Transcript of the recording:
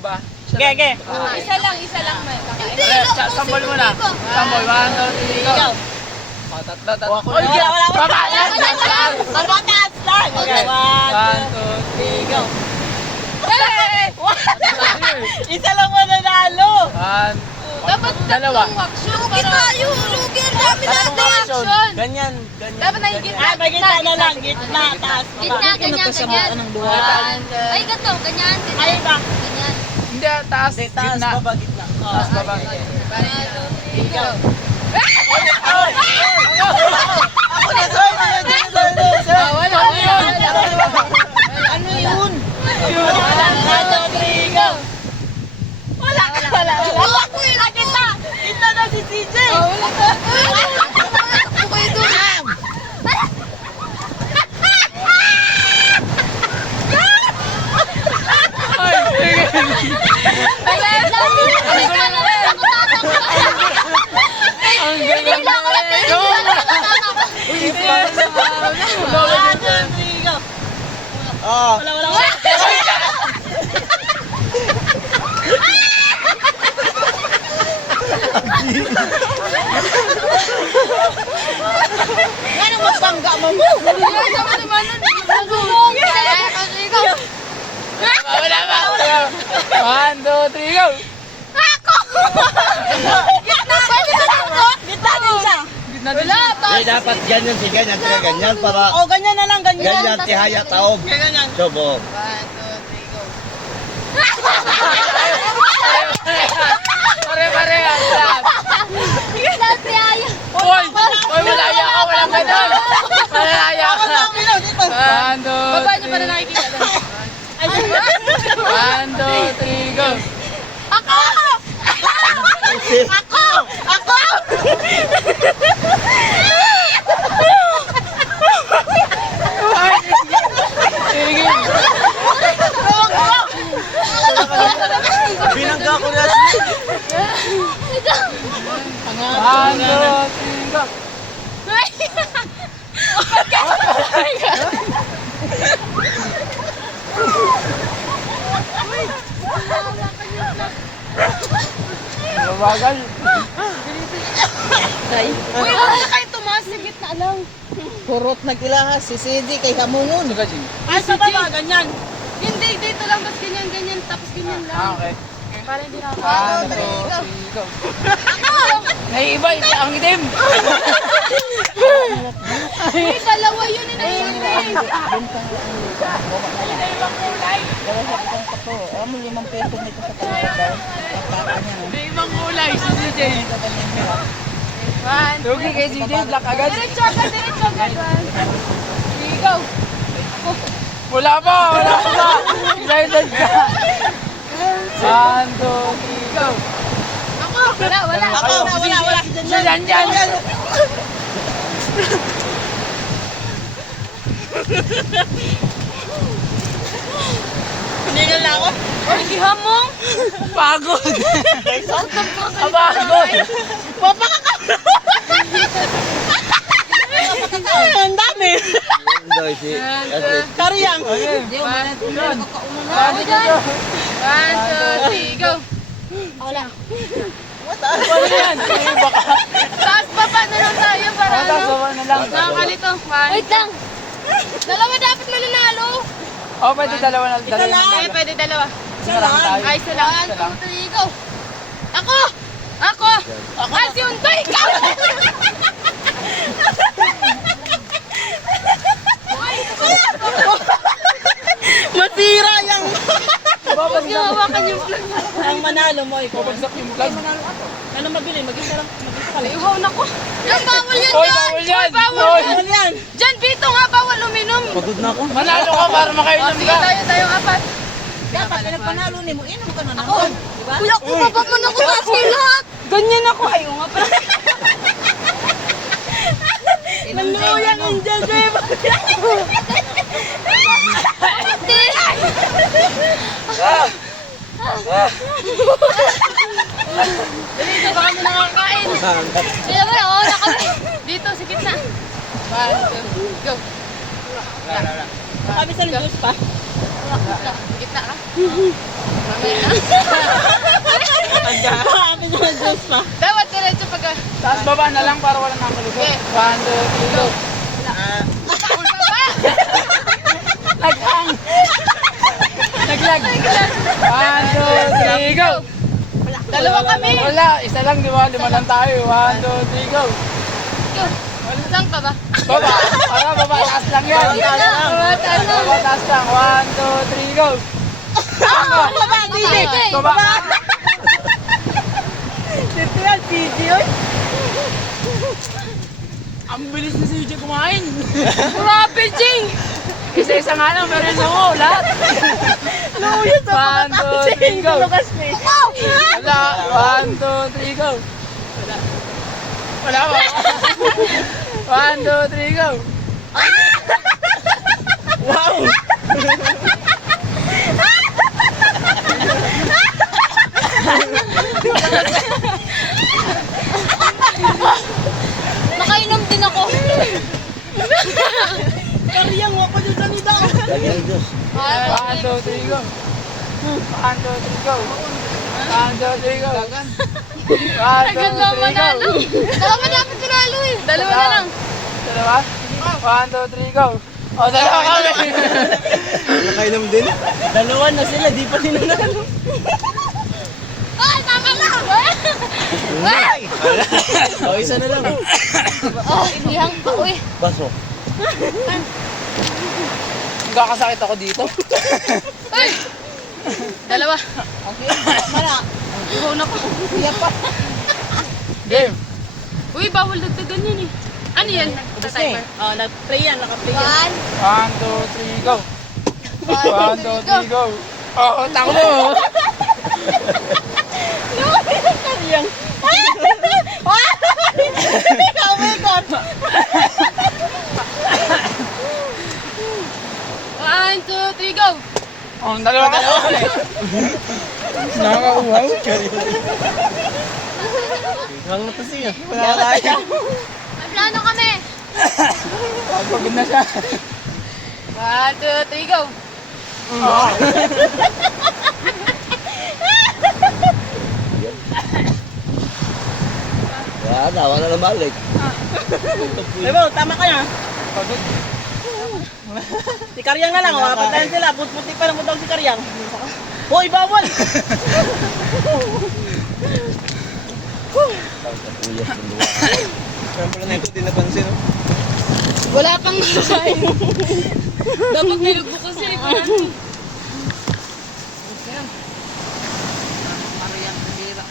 ba? Gege. Isa lang may kakain. Sambol mo na. Sambol, 1, 2, 3, go. O, tatlo. Oy, wala. Mataas lang. Mataas lang. Okay, 1, 2, 3, go. Isa lang mananalo. 1, Dapat dalawa. tatlong action. Lugi tayo. Lugi. Ang dami natin action. Ganyan. Dapat nahigit Ah, may gitna na lang. Gitna, taas, Gitna, baba. ganyan. One, ay, ganito. Ganyan. Ay, ba? Ganyan. Hindi, taas. Taas, Gitna. baba, gitna. Taas, baba. Go. Ako na, sir. Wala. Ano yun? Wala. Ako yun, gitna. Gitna na si CJ. Wala ka. Ako kayo doon. Ay, sige. Ang galing na eh. Go! Uy, Wala. Ano magbangga mo mo? Wala ba? 1, 2, 3, go! Gitna din siya. Gitna din siya. Eh, dapat ganyan si ganyan, tira ganyan para O, ganyan na lang, ganyan. ganyan tihaya taob. Ganyan. Subo. Pare-pare ang lahat. Uy! Uy, malaya ka. Walang ganun. Malaya ka. 1, 2, Baba niyo para nakikita lang. 1, 2, 3, go! Ako! Sige. Binangga ko na 1, 2, 3, go! Mabagal. Uy, wala kayo tumaas sa gitna lang. Kurot nagilahas si CJ kay Hamungon. Suga, Jing. Ay, sa baba, ganyan. Hindi, dito lang, tapos ganyan, tapos ganyan lang. Okay. Para hindi na ako. 1, 2, 3, go! Naiiba, ang itim! Uy, dalawa yun na nangyayari. May ibang kulay, si CJ. One, Lugi kay CJ, black agad. diretso agad. Sige, go. Wala pa! Excited ka! 1, 2, 3, go! Ako, wala. Ako, wala. Siya dyan! Hindi na ako. Uy, gihamong. Pagod! Ang dami. Doy si Karyang. Okay, One, yun. One, two, three, go. Ano yan? Ay, baka. Taas baba na lang tayo para Tapos, ano. sawa na lang. Nakakalito. Wait lang. Dalawa dapat mananalo. Oh, pwede dalawa na. Isa lang. Ay, pwede dalawa. Isa lang tayo. Ay, isa lang. One, two, three, go. Ako! Ah, si Untoy, ikaw! Masira yung... Huwag niyo hawakan yung vlog. Ang manalo mo, ikaw. Babagsak yung vlog. Ano mabili? Mag-isa lang. Mag-isa ka lang. Ihaw na ko. Yan, bawal yan Hoy, dyan. bawal yan! Bawal Hoy! yan. Ano yan? Dyan, Bito nga, bawal uminom. pagod na ako. Manalo ka para makainom Sige, ka. tayo, apat. Dapat pinagpanalo ni mo. Inom ka na Ako. naman. Diba? Kuya, kumabak mo na ko taas kayo lahat. Ganyan ako. Ayaw nga pala. Nanuyang yung dyan, babe. Dito, baka mo nakakain. Sila ba? Oo, nakami. Dito, sa gitna. One, two, go. Kami sa juice pa. Gitna ka. Mamaya na. Kami naman Diyos pa. Dapat diretso pagka... Taas baba na lang para wala nang kalusot. Okay. 1, 2, 3, go. Baba! Naghang. Naglag. 1, 2, 3, go. Dalawa kami. Wala, isa lang, di ba? 5 lang tayo. 1, 2, 3, go. Go. Saan ka ba? Baba. Para baba, taas lang yan. Baba, taas lang. Baba, taas lang. 1, 2, 3, go. Baba, Dili. Baba. Dito yan, CJ yun. Ang bilis ni CJ kumain. Grabe, Jing! Isa-isa nga lang, meron ako. Lahat. Luyo sa 1, 2, 3, go. Lukas me. Wala. 1, 2, 3, go. Wala ba? 1, 2, 3, go. Wow. Nakainom din ako. Kariyang mo pa dyan sa nida. Ganyan ang Diyos. 1, 2, 3, go. 1, 2, 3, go. 1, 2, 3, go. 1, 2, 3, go. Dalawa dapat tinalo eh. Dalawa na lang. Dalawa? 1, 2, 3, go. O, dalawa kami. Nakainom din. Dalawa na sila, di pa tinanalo. Ah, tama na. O, isa na lang. Oh, inihang pa. Uy. Baso. Magkakasakit ako dito. Uy. Dalawa. Mara. Ihaw na ko. Game. Uy, bawal dagdagan yan eh. Ano yan? Timer. Oh, nag-play yan, naka-play yan. 1, 2, 3, go. 1, 2, 3, go. Oo, takbo. Kariyang. Ikaw, may God. 1, 2, 3, go! Oh, dalawa ka na. Nakakauhaw. Hang na kasi nga. Wala kaya. May plano kami! Pagod na siya. 1, 2, 3, go! Wala na lang balik. Bebo, tama ka na. Pagod. Si Karyang na lang, mapatayan sila. But-buti pa lang mo daw si Karyang. Hoy, bawal! Uyas ng luwa. Kaya pala na ito, di napansin. Oh. Wala pang nakain. Dapat nilugbo kasi. Parang yan, bira.